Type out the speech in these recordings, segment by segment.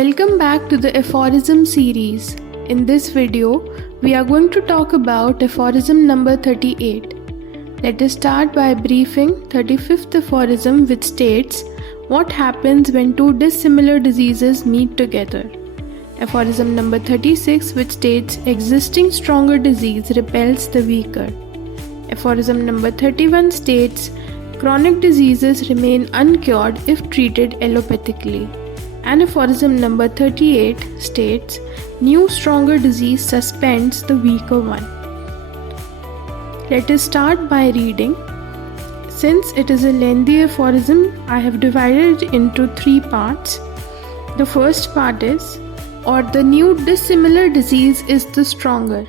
Welcome back to the aphorism series. In this video, we are going to talk about aphorism number 38. Let us start by briefing 35th aphorism, which states what happens when two dissimilar diseases meet together. Aphorism number 36, which states existing stronger disease repels the weaker. Aphorism number 31 states chronic diseases remain uncured if treated allopathically. And aphorism number 38 states new stronger disease suspends the weaker one. Let us start by reading. Since it is a lengthy aphorism, I have divided it into three parts. The first part is, or the new dissimilar disease is the stronger.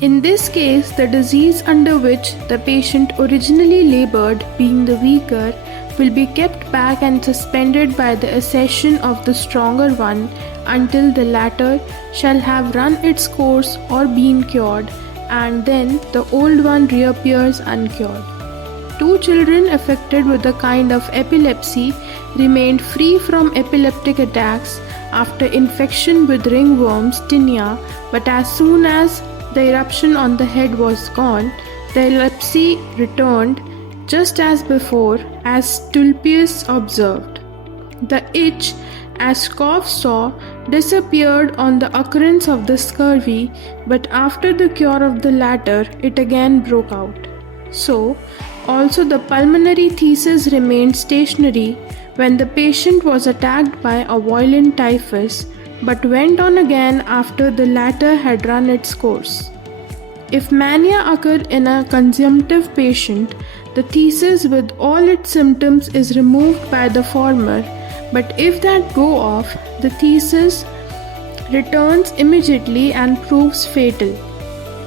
In this case, the disease under which the patient originally labored, being the weaker, will be kept back and suspended by the accession of the stronger one until the latter shall have run its course or been cured, and then the old one reappears uncured. Two children affected with a kind of epilepsy remained free from epileptic attacks after infection with ringworms tinea, but as soon as the eruption on the head was gone, the epilepsy returned just as before, as Tulpius observed. The itch, as Koff saw, disappeared on the occurrence of the scurvy, but after the cure of the latter, it again broke out. So, also the pulmonary thesis remained stationary when the patient was attacked by a violent typhus, but went on again after the latter had run its course. If mania occurred in a consumptive patient, the thesis with all its symptoms is removed by the former, but if that go off, the thesis returns immediately and proves fatal.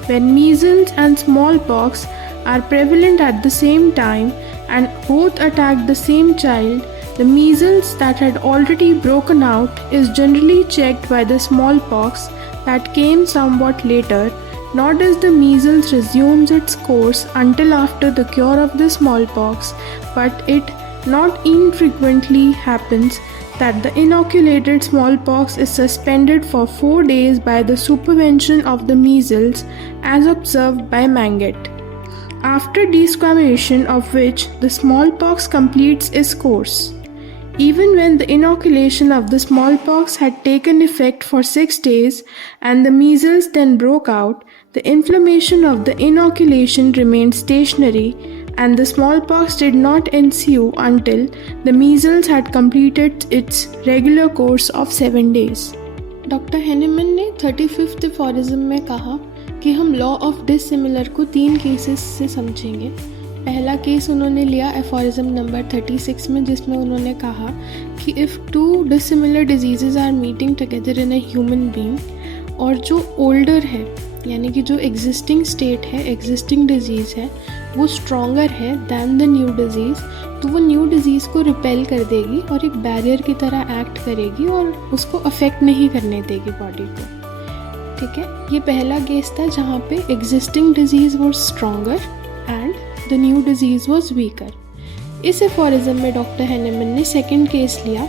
When measles and smallpox are prevalent at the same time and both attack the same child, the measles that had already broken out is generally checked by the smallpox that came somewhat later, nor does the measles resume its course until after the cure of the smallpox, but it not infrequently happens that the inoculated smallpox is suspended for 4 days by the supervention of the measles, as observed by Manget, after desquamation of which the smallpox completes its course. Even when the inoculation of the smallpox had taken effect for 6 days and the measles then broke out, the inflammation of the inoculation remained stationary and the smallpox did not ensue until the measles had completed its regular course of 7 days. Doctor Hahnemann ने 35th aphorism में कहा कि हम law of dissimilar को 3 cases से समझेंगे. पहला case उन्होंने लिया एफोरिज्म नंबर 36 में, जिसमें उन्होंने कहा कि if two dissimilar diseases are meeting together in a human being, और जो ओल्डर है यानी कि जो एग्जिस्टिंग स्टेट है, एग्जिस्टिंग डिजीज़ है, वो स्ट्रॉन्गर है दैन द न्यू डिजीज़, तो वो न्यू डिजीज़ को रिपेल कर देगी और एक बैरियर की तरह एक्ट करेगी और उसको अफेक्ट नहीं करने देगी बॉडी को. ठीक है, ये पहला केस था जहाँ पे existing disease was stronger and the new disease was weaker. इस एफोरिज्म में डॉक्टर हेनेमन ने सेकेंड केस लिया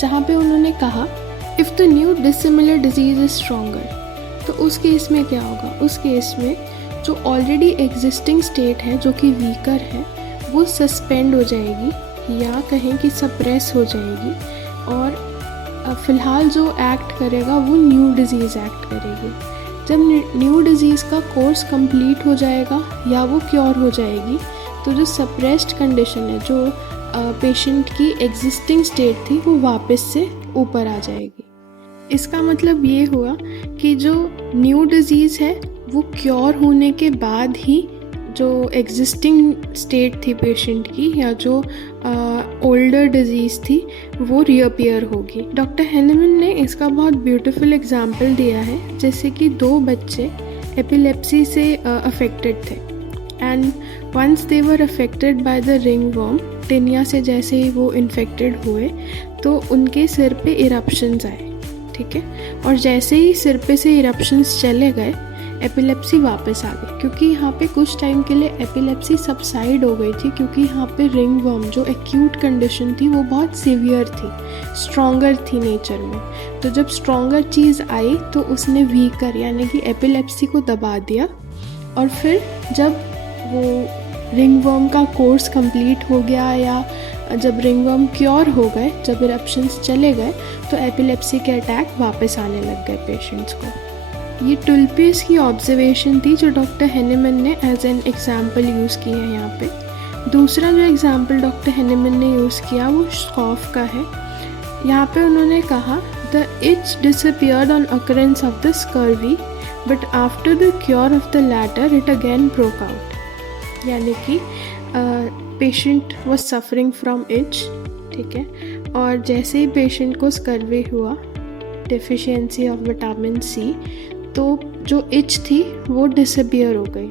जहाँ पे उन्होंने कहा if the new dissimilar disease is stronger, तो उस केस में क्या होगा. उस केस में जो ऑलरेडी एग्जिस्टिंग स्टेट है जो कि वीकर है वो सस्पेंड हो जाएगी या कहें कि सप्रेस हो जाएगी, और फ़िलहाल जो एक्ट करेगा वो न्यू डिजीज़ एक्ट करेगी. जब न्यू डिजीज़ का कोर्स कंप्लीट हो जाएगा या वो क्योर हो जाएगी, तो जो सप्रेस्ड कंडीशन है, जो पेशेंट की एग्जिस्टिंग स्टेट थी, वो वापस से ऊपर आ जाएगी. इसका मतलब ये हुआ कि जो न्यू डिज़ीज़ है वो क्योर होने के बाद ही जो एग्जिस्टिंग स्टेट थी पेशेंट की या जो ओल्डर डिजीज़ थी वो रीअपियर होगी. डॉक्टर हेनेमन ने इसका बहुत ब्यूटीफुल एग्जाम्पल दिया है, जैसे कि 2 बच्चे एपिलेप्सी से अफेक्टेड थे and once they were affected by the ringworm tinea से, जैसे ही वो इन्फेक्टेड हुए तो उनके सिर पे इरप्शंस आए. ठीक है, और जैसे ही सिर पे से इरप्शंस चले गए, एपिलेप्सी वापस आ गई, क्योंकि यहाँ पे कुछ टाइम के लिए एपिलेप्सी सबसाइड हो गई थी, क्योंकि यहाँ पे रिंगवर्म जो एक्यूट कंडीशन थी वो बहुत सीवियर थी, स्ट्रॉन्गर थी नेचर में। तो जब स्ट्रॉन्गर चीज़ आई तो उसने वीकर यानी कि एपिलेप्सी को दबा दिया, और फिर जब वो रिंगवर्म का कोर्स कंप्लीट हो गया या जब रिंगवर्म क्योर हो गए, जब इरप्शंस चले गए, तो एपिलेप्सी के अटैक वापस आने लग गए पेशेंट्स को। ये टुल्पियस की ऑब्जर्वेशन थी जो डॉक्टर हेनेमन ने एज एन एग्जाम्पल यूज़ की है यहाँ पे। दूसरा जो एग्जाम्पल डॉक्टर हेनेमन ने यूज़ किया वो स्कॉफ का है। यहाँ पे उन्होंने कहा the each disappeared on occurrence of the scurvy but after the cure of the latter it again broke out, यानी कि patient was suffering from each, ठीक है, और जैसे ही पेशेंट को स्कर्वी हुआ, डेफिशिएंसी ऑफ विटामिन सी, तो जो इच थी वो डिसअपियर हो गई।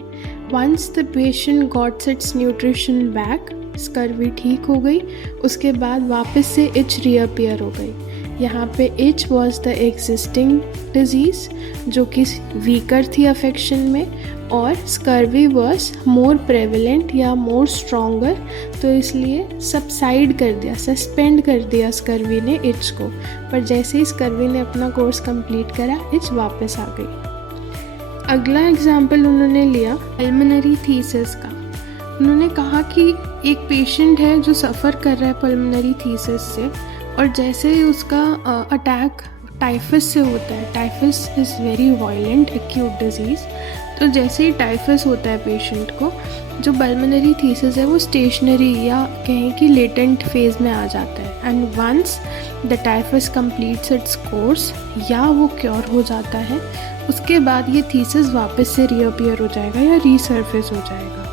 Once the patient gots its nutrition back, scurvy ठीक हो गई, उसके बाद वापस से इच रीअपियर हो गई। यहाँ पे etch was the existing disease जो कि वीकर थी अफेक्शन में, और स्कर्वी वॉज मोर प्रेवलेंट या मोर स्ट्रॉन्गर, तो इसलिए सबसाइड कर दिया, सस्पेंड कर दिया स्कर्वी ने इच को। पर जैसे ही स्कर्वी ने अपना कोर्स कंप्लीट करा, इच वापस आ गई। अगला एग्जाम्पल उन्होंने लिया पल्मोनरी थीसिस का। उन्होंने कहा कि एक पेशेंट है जो सफ़र कर रहा है पल्मोनरी थीसिस से, और जैसे ही उसका अटैक टाइफस से होता है, typhus is very violent acute disease, तो जैसे ही टाइफस होता है पेशेंट को, जो पल्मोनरी थीसिस है वो स्टेशनरी या कहें कि लेटेंट फेज़ में आ जाता है। And once the typhus completes its course या वो क्योर हो जाता है, उसके बाद ये थीसिस वापस से रीअपियर हो जाएगा या रीसर्फेस हो जाएगा।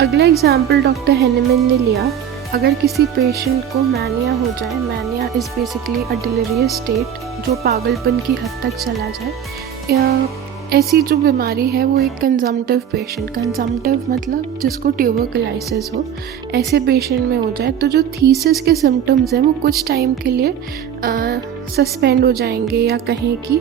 अगला एग्जाम्पल डॉक्टर हेनेमन ने लिया, अगर किसी पेशेंट को मैनिया हो जाए, mania is basically a delirious state जो पागलपन की हद तक चला जाए, ऐसी जो बीमारी है वो एक कंजम्पटिव पेशेंट, कंजम्पटिव मतलब जिसको ट्यूबरकुलोसिस हो, ऐसे पेशेंट में हो जाए, तो जो थीसिस के सिम्टम्स हैं वो कुछ टाइम के लिए सस्पेंड हो जाएंगे, या कहें कि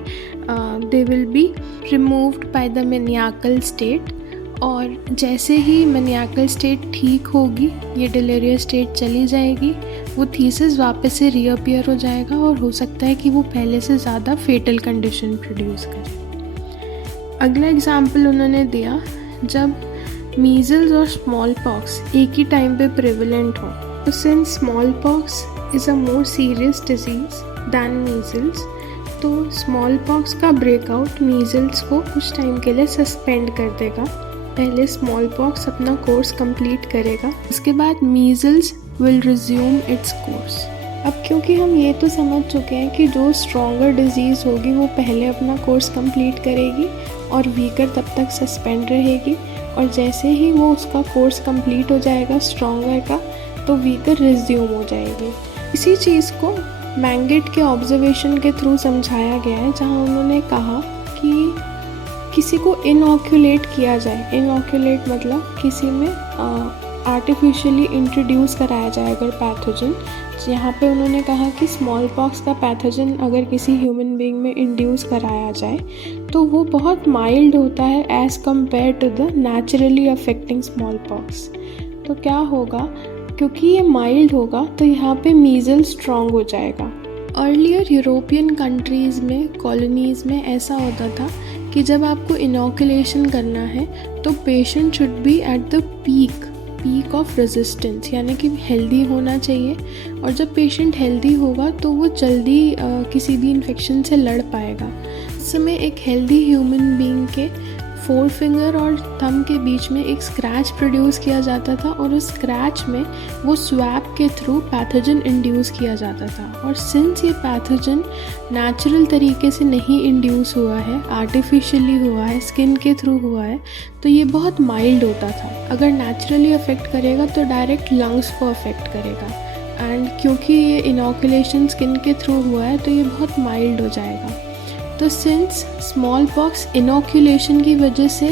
they will be removed by the maniacal state. और जैसे ही मैनियाकल स्टेट ठीक होगी, ये डिलीरियस स्टेट चली जाएगी, वो थीसिस वापस से रीअपियर हो जाएगा, और हो सकता है कि वो पहले से ज़्यादा फेटल कंडीशन प्रोड्यूस करे। अगला एग्जाम्पल उन्होंने दिया, जब मीज़ल्स और स्मॉल पॉक्स एक ही टाइम पे प्रेवलेंट हो, तो since small pox is a more serious disease than measles, तो स्मॉल पॉक्स का ब्रेकआउट मीज़ल्स को कुछ टाइम के लिए सस्पेंड कर देगा। पहले स्मॉल पॉक्स अपना कोर्स कंप्लीट करेगा, उसके बाद measles will resume its course. अब क्योंकि हम ये तो समझ चुके हैं कि जो स्ट्रॉन्गर डिजीज़ होगी वो पहले अपना कोर्स कंप्लीट करेगी और वीकर तब तक सस्पेंड रहेगी, और जैसे ही वो उसका कोर्स कंप्लीट हो जाएगा स्ट्रॉन्गर का, तो वीकर रिज्यूम हो जाएगी। इसी चीज़ को मैंगेट के ऑब्जर्वेशन के थ्रू समझाया गया है, जहाँ उन्होंने कहा कि किसी को इनऑक्यूलेट किया जाए, इनऑक्यूलेट मतलब किसी में आर्टिफिशियली इंट्रोड्यूस कराया जाए अगर पैथोजन। यहाँ पे उन्होंने कहा कि स्मॉल पॉक्स का पैथोजन अगर किसी ह्यूमन बीइंग में इंड्यूस कराया जाए तो वो बहुत माइल्ड होता है as compare to the naturally affecting small pox. तो क्या होगा, क्योंकि ये माइल्ड होगा तो यहाँ पे मीज़ल स्ट्रॉन्ग हो जाएगा। अर्लियर यूरोपियन कंट्रीज़ में, कॉलोनीज़ में ऐसा होता था कि जब आपको इनॉकुलेशन करना है तो patient should be at the peak of resistance, यानी कि हेल्दी होना चाहिए, और जब पेशेंट हेल्दी होगा तो वो जल्दी किसी भी इन्फेक्शन से लड़ पाएगा। इस समय एक हेल्दी ह्यूमन बीइंग के 4 फिंगर और थंब के बीच में एक स्क्रैच प्रोड्यूस किया जाता था, और उस स्क्रैच में वो स्वैप के थ्रू पैथोजन इंड्यूस किया जाता था। और सिंस ये पैथोजन नेचुरल तरीके से नहीं इंड्यूस हुआ है, आर्टिफिशियली हुआ है, स्किन के थ्रू हुआ है, तो ये बहुत माइल्ड होता था। अगर नेचुरली अफेक्ट करेगा तो डायरेक्ट लंग्स को अफेक्ट करेगा, एंड क्योंकि ये इनॉकुलेशन स्किन के थ्रू हुआ है तो ये बहुत माइल्ड हो जाएगा। तो सिंस स्मॉल पॉक्स इनॉक्यूलेशन की वजह से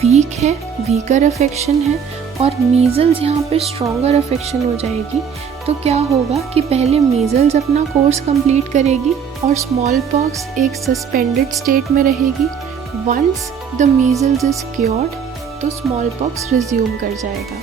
वीक है, वीकर अफेक्शन है, और मीज़ल्स यहाँ पे स्ट्रॉन्गर अफेक्शन हो जाएगी, तो क्या होगा कि पहले मीज़ल्स अपना कोर्स कंप्लीट करेगी और स्मॉल पॉक्स एक सस्पेंडेड स्टेट में रहेगी, once the measles is cured तो स्मॉल पॉक्स रिज्यूम कर जाएगा।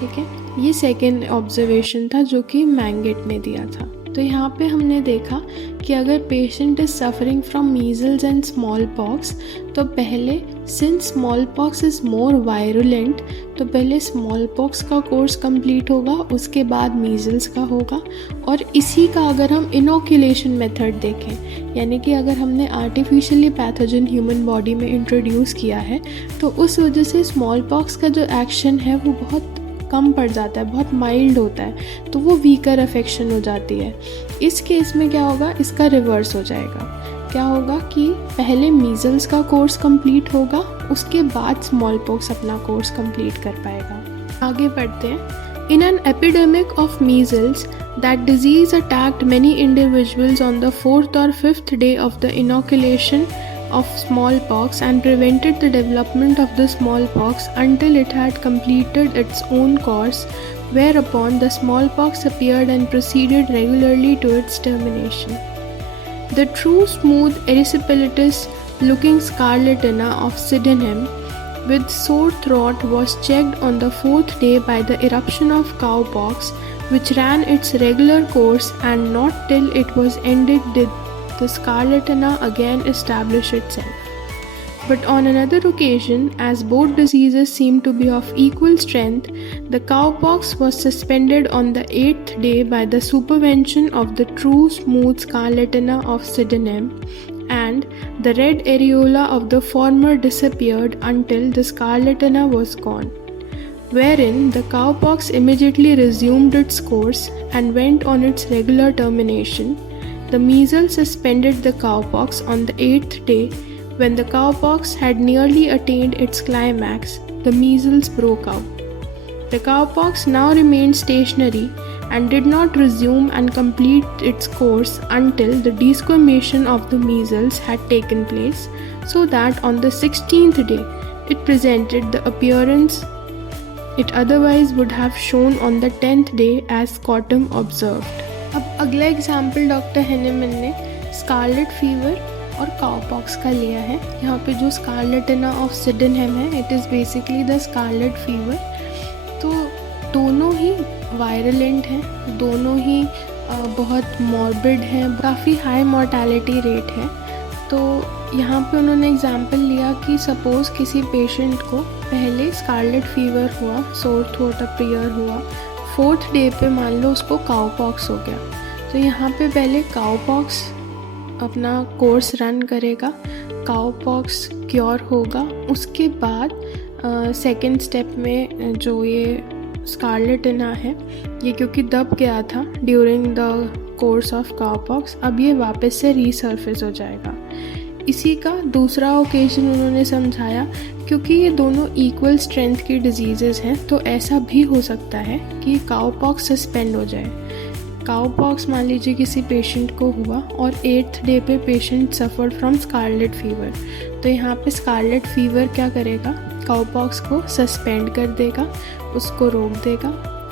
ठीक है, ये सेकेंड ऑब्जर्वेशन था जो कि मैंगेट ने दिया था। तो यहाँ पे हमने देखा कि अगर patient is suffering from measles and small pox तो पहले since small pox is more virulent तो पहले स्मॉल पॉक्स का कोर्स कंप्लीट होगा, उसके बाद मीजल्स का होगा। और इसी का अगर हम इनोक्यूलेशन मेथड देखें, यानी कि अगर हमने आर्टिफिशियली पैथोजन ह्यूमन बॉडी में इंट्रोड्यूस किया है तो उस वजह से स्मॉल पॉक्स का जो एक्शन है वो बहुत कम पड़ जाता है, बहुत माइल्ड होता है, तो वो वीकर अफेक्शन हो जाती है। इस केस में क्या होगा, इसका रिवर्स हो जाएगा। क्या होगा कि पहले मीजल्स का कोर्स कंप्लीट होगा, उसके बाद स्मॉल पॉक्स अपना कोर्स कंप्लीट कर पाएगा। आगे बढ़ते हैं। In an epidemic of measles that disease attacked many individuals on the 4th or 5th day of the inoculation of smallpox and prevented the development of the smallpox until it had completed its own course, whereupon the smallpox appeared and proceeded regularly to its termination. The true smooth erysipelatous looking scarlatina of Sydenham with sore throat was checked on the 4th day by the eruption of cowpox, which ran its regular course, and not till it was ended did the scarlatina again establish itself. But on another occasion, as both diseases seemed to be of equal strength, the cowpox was suspended on the 8th day by the supervention of the true smooth scarlatina of Sydenham, and the red areola of the former disappeared until the scarlatina was gone, wherein the cowpox immediately resumed its course and went on its regular termination. The measles suspended the cowpox on the 8th day. When the cowpox had nearly attained its climax, the measles broke out. The cowpox now remained stationary and did not resume and complete its course until the desquamation of the measles had taken place, so that on the 16th day it presented the appearance it otherwise would have shown on the 10th day, as Cottam observed. अब अगला example doctor Hahnemann ने scarlet fever और cowpox का लिया है। यहाँ पे जो स्कारलेटिना ऑफ सिडेनहैम है, it is basically the scarlet fever. तो दोनों ही वायरलेंट हैं, दोनों ही बहुत मॉर्बिड हैं, काफ़ी हाई मॉर्टेलिटी रेट है। तो यहाँ पे उन्होंने एग्जाम्पल लिया कि सपोज़ किसी पेशेंट को पहले स्कारलेट फीवर हुआ, सोर थ्रोट अपीयर हुआ, 4th डे पे मान लो उसको काउपॉक्स हो गया। तो यहाँ पे पहले काउपॉक्स अपना कोर्स रन करेगा, काउपॉक्स क्योर होगा, उसके बाद सेकेंड स्टेप में जो ये स्कारलेटिना है ये क्योंकि दब गया था during the course of cowpox, अब ये वापस से रीसर्फेस हो जाएगा। इसी का दूसरा ओकेजन उन्होंने समझाया क्योंकि ये दोनों इक्वल स्ट्रेंथ की डिजीज़ेज़ हैं तो ऐसा भी हो सकता है कि काउपॉक्स सस्पेंड हो जाए। काउपॉक्स मान लीजिए किसी पेशेंट को हुआ और 8th डे पे patient suffered from scarlet fever, तो यहाँ पे स्कारलेट फीवर क्या करेगा, काउपॉक्स को सस्पेंड कर देगा, उसको रोक देगा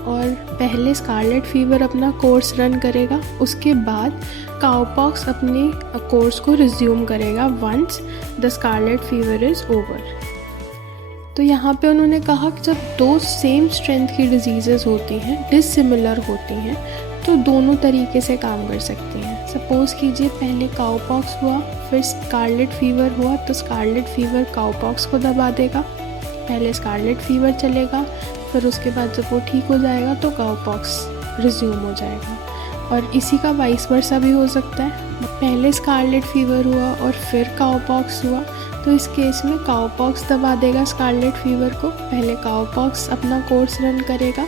और पहले स्कारलेट फीवर अपना कोर्स रन करेगा, उसके बाद काउपॉक्स अपने कोर्स को रिज्यूम करेगा once the scarlet fever is over. तो यहाँ पे उन्होंने कहा कि जब दो सेम स्ट्रेंथ की डिजीज़ेज़ होती हैं, डिसिमिलर होती हैं, तो दोनों तरीके से काम कर सकती हैं। सपोज़ कीजिए पहले काउपॉक्स हुआ, फिर स्कारलेट फीवर हुआ, तो स्कारलेट फीवर काउपॉक्स को दबा देगा, पहले स्कारलेट फीवर चलेगा, फिर उसके बाद जब वो ठीक हो जाएगा तो काउपॉक्स रिज्यूम हो जाएगा। और इसी का वाइस वर्सा भी हो सकता है, पहले स्कारलेट फीवर हुआ और फिर काउपॉक्स हुआ, तो इस केस में काउपॉक्स दबा देगा स्कारलेट फीवर को, पहले काउपॉक्स अपना कोर्स रन करेगा,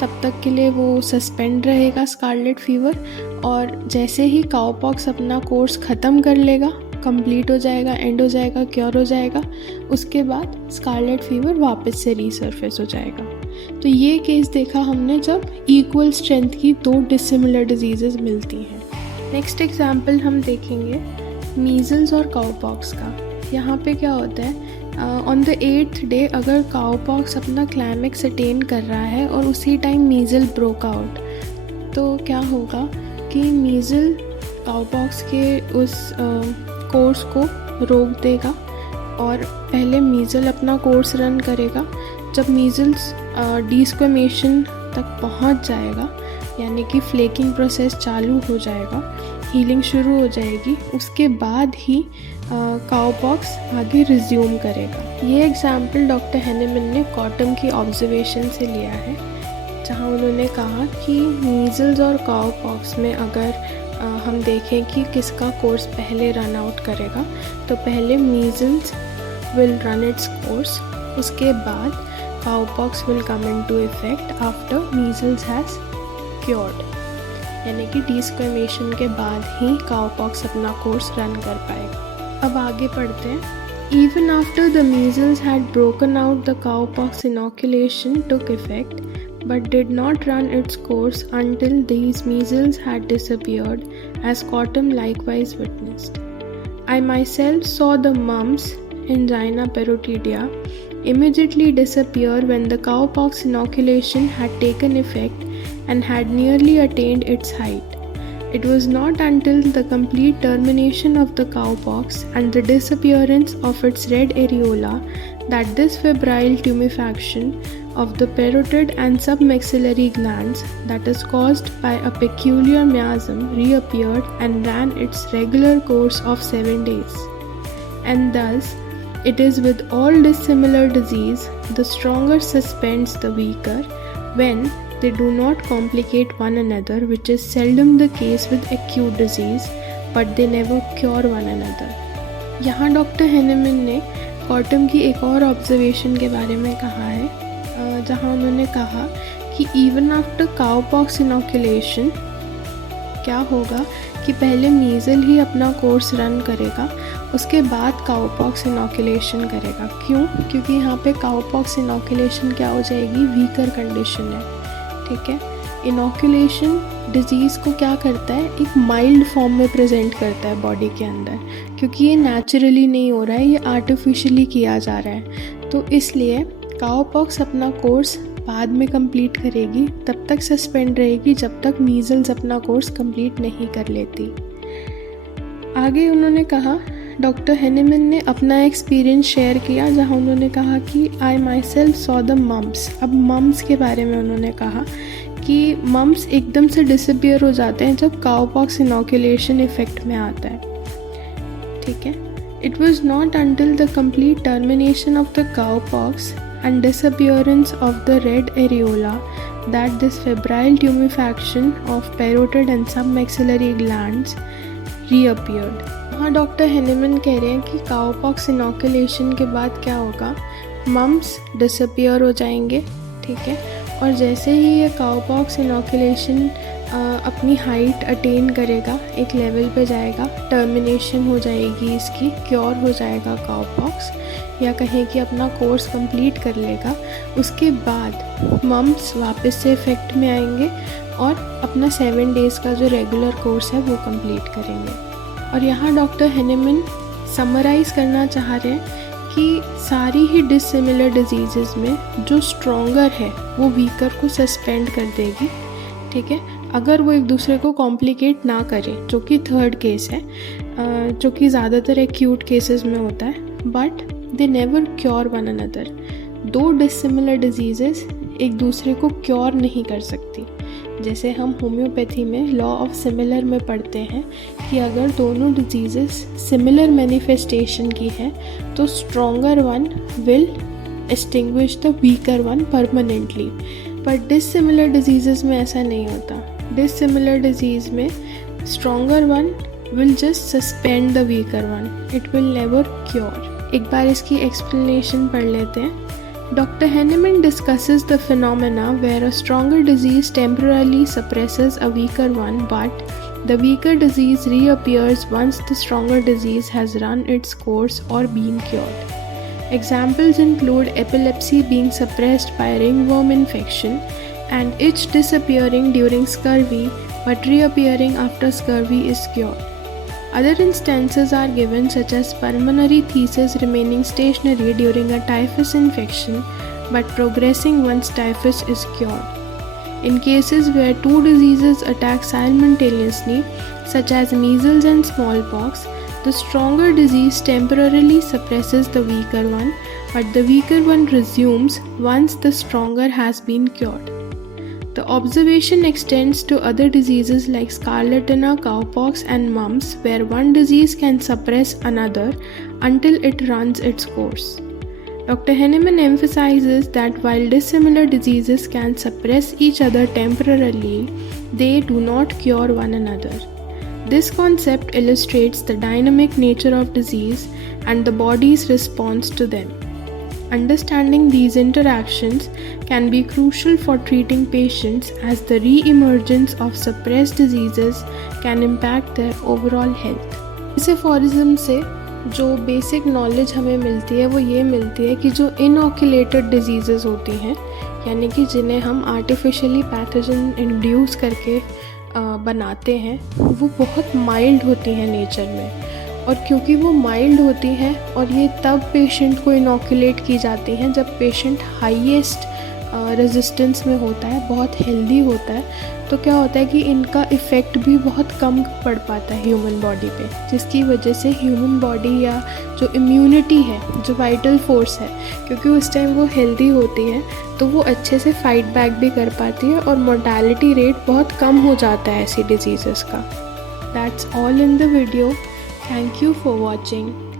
तब तक के लिए वो सस्पेंड रहेगा स्कारलेट फीवर, और जैसे ही काउपॉक्स अपना कोर्स ख़त्म कर लेगा, कंप्लीट हो जाएगा, एंड हो जाएगा, क्योर हो जाएगा, उसके बाद स्कारलेट फीवर वापस से रीसर्फेस हो जाएगा। तो ये केस देखा हमने जब इक्वल स्ट्रेंथ की दो डिसिमिलर डिजीज़ेज़ मिलती हैं। नेक्स्ट एग्जाम्पल हम देखेंगे मीज़ल्स और काउपॉक्स का। यहाँ पे क्या होता है, ऑन द 8th डे अगर काउपॉक्स अपना क्लाइमेक्स अटेन कर रहा है और उसी टाइम मीज़ल ब्रोक आउट, तो क्या होगा कि मीज़ल काउपॉक्स के उस कोर्स को रोक देगा, और पहले मीज़ल अपना कोर्स रन करेगा। जब मीज़ल्स डिस्क्वेमेशन तक पहुंच जाएगा, यानी कि फ्लेकिंग प्रोसेस चालू हो जाएगा, हीलिंग शुरू हो जाएगी, उसके बाद ही काउपॉक्स आगे रिज्यूम करेगा। ये एग्जाम्पल डॉक्टर हैनेमन ने कॉटम की ऑब्जर्वेशन से लिया है, जहाँ उन्होंने कहा कि मीज़ल्स और काउपॉक्स में अगर हम देखें कि किसका कोर्स पहले रन आउट करेगा, तो पहले measles will run its course, उसके बाद cowpox will come into effect after measles has cured, यानी कि डिस्क्वेमेशन के बाद ही काउपॉक्स अपना कोर्स रन कर पाएगा। अब आगे पढ़ते हैं। Even after the measles had broken out, the cowpox inoculation took effect, but did not run its course until these measles had disappeared, as Cottam likewise witnessed. I myself saw the mumps, angina parotidia, immediately disappear when the cowpox inoculation had taken effect and had nearly attained its height. It was not until the complete termination of the cowpox and the disappearance of its red areola that this febrile tumefaction of the parotid and submaxillary glands that is caused by a peculiar miasm reappeared and ran its regular course of 7 days. And thus, it is with all dissimilar disease, the stronger suspends the weaker when they do not complicate one another, which is seldom the case with acute disease, but they never cure one another. यहाँ doctor Hahnemann ने कॉटम की एक और observation के बारे में कहा है, जहाँ उन्होंने कहा कि इवन आफ्टर काउपॉक्स इनोकुलेशन क्या होगा कि पहले मीज़ल ही अपना कोर्स रन करेगा, उसके बाद काउपॉक्स इनोकुलेशन करेगा। क्यों? क्योंकि यहाँ पे काउपॉक्स इनोकुलेशन क्या हो जाएगी, वीकर कंडीशन है, ठीक है। इनोकुलेशन डिजीज़ को क्या करता है, एक माइल्ड फॉर्म में प्रेजेंट करता है बॉडी के अंदर, क्योंकि ये नेचुरली नहीं हो रहा है, ये आर्टिफिशियली किया जा रहा है। तो इसलिए काउपॉक्स अपना कोर्स बाद में कंप्लीट करेगी, तब तक सस्पेंड रहेगी जब तक मीज़ल्स अपना कोर्स कंप्लीट नहीं कर लेती। आगे उन्होंने कहा, डॉक्टर हैनेमन ने अपना एक्सपीरियंस शेयर किया, जहां उन्होंने कहा कि I myself saw the mumps. अब मम्प्स के बारे में उन्होंने कहा कि मम्प्स एकदम से डिसअपियर हो जाते हैं जब काउपॉक्स इनोकुलेशन इफेक्ट में आता है, ठीक है। It was not until the complete termination of the cowpox and disappearance of the red areola that this febrile tumefaction of parotid and submaxillary glands reappeared. हाँ, डॉक्टर हैनेमन कह रहे हैं कि काउपॉक्स इनोकुलेशन के बाद क्या होगा, मम्प्स डिसअपियर हो जाएंगे, ठीक है। और जैसे ही ये काउपॉक्स इनोकुलेशन अपनी हाइट अटेन करेगा, एक लेवल पे जाएगा, टर्मिनेशन हो जाएगी इसकी, क्योर हो जाएगा काउपॉक्स, या कहें कि अपना कोर्स कंप्लीट कर लेगा, उसके बाद मम्प्स वापस से इफेक्ट में आएंगे और अपना 7 डेज़ का जो रेगुलर कोर्स है वो कंप्लीट करेंगे। और यहाँ डॉक्टर हैनेमन समराइज़ करना चाह रहे हैं कि सारी ही डिसिमिलर डिजीज़ में जो स्ट्रॉन्गर है वो वीकर को सस्पेंड कर देगी, ठीक है, अगर वो एक दूसरे को कॉम्प्लिकेट ना करे, जो कि थर्ड केस है, जो कि ज़्यादातर एक्यूट केसेस में होता है, but they never cure one another. दो डिसिमिलर डिजीज़ेस एक दूसरे को क्योर नहीं कर सकती। जैसे हम होम्योपैथी में लॉ ऑफ सिमिलर में पढ़ते हैं कि अगर दोनों डिजीज़ेस सिमिलर मैनिफेस्टेशन की हैं तो stronger one will extinguish the weaker one permanently, पर डिसिमिलर डिजीज़ेस में ऐसा नहीं होता। डिसिमिलर डिजीज़ में stronger one will just suspend the weaker one, it will never cure. एक बार इसकी एक्सप्लेनेशन पढ़ लेते हैं। Dr. Henneman discusses the phenomena where a stronger disease temporarily suppresses a weaker one, but the weaker disease reappears once the stronger disease has run its course or been cured. Examples include epilepsy being suppressed by ringworm infection and itch disappearing during scurvy but reappearing after scurvy is cured. Other instances are given, such as pulmonary thesis remaining stationary during a typhus infection but progressing once typhus is cured. In cases where two diseases attack simultaneously, such as measles and smallpox, The stronger disease temporarily suppresses the weaker one, but the weaker one resumes once the stronger has been cured. The observation extends to other diseases like scarlatina, cowpox, and mumps, where one disease can suppress another until it runs its course. Dr. Henneman emphasizes that while dissimilar diseases can suppress each other temporarily, they do not cure one another. This concept illustrates the dynamic nature of disease and the body's response to them. Understanding these interactions can be crucial for treating patients as the re-emergence of suppressed diseases can impact their overall health. इस aphorism से जो basic knowledge हमें मिलती है वो ये मिलती है कि जो इनऑक्यूलेटेड डिजीज़ेस होती हैं, यानी कि जिन्हें हम आर्टिफिशियली पैथोजन इंड्यूस करके बनाते हैं, वो बहुत माइल्ड होती हैं नेचर में। और क्योंकि वो माइल्ड होती हैं और ये तब पेशेंट को इनॉक्यूलेट की जाती हैं जब पेशेंट हाईएस्ट रेजिस्टेंस में होता है, बहुत हेल्दी होता है, तो क्या होता है कि इनका इफ़ेक्ट भी बहुत कम पड़ पाता है ह्यूमन बॉडी पे, जिसकी वजह से ह्यूमन बॉडी या जो इम्यूनिटी है, जो वाइटल फोर्स है, क्योंकि उस टाइम वो हेल्दी होती है तो वो अच्छे से फाइट बैक भी कर पाती है और मोर्टेलिटी रेट बहुत कम हो जाता है ऐसी डिजीज़ेस का। That's all in the video. Thank you for watching.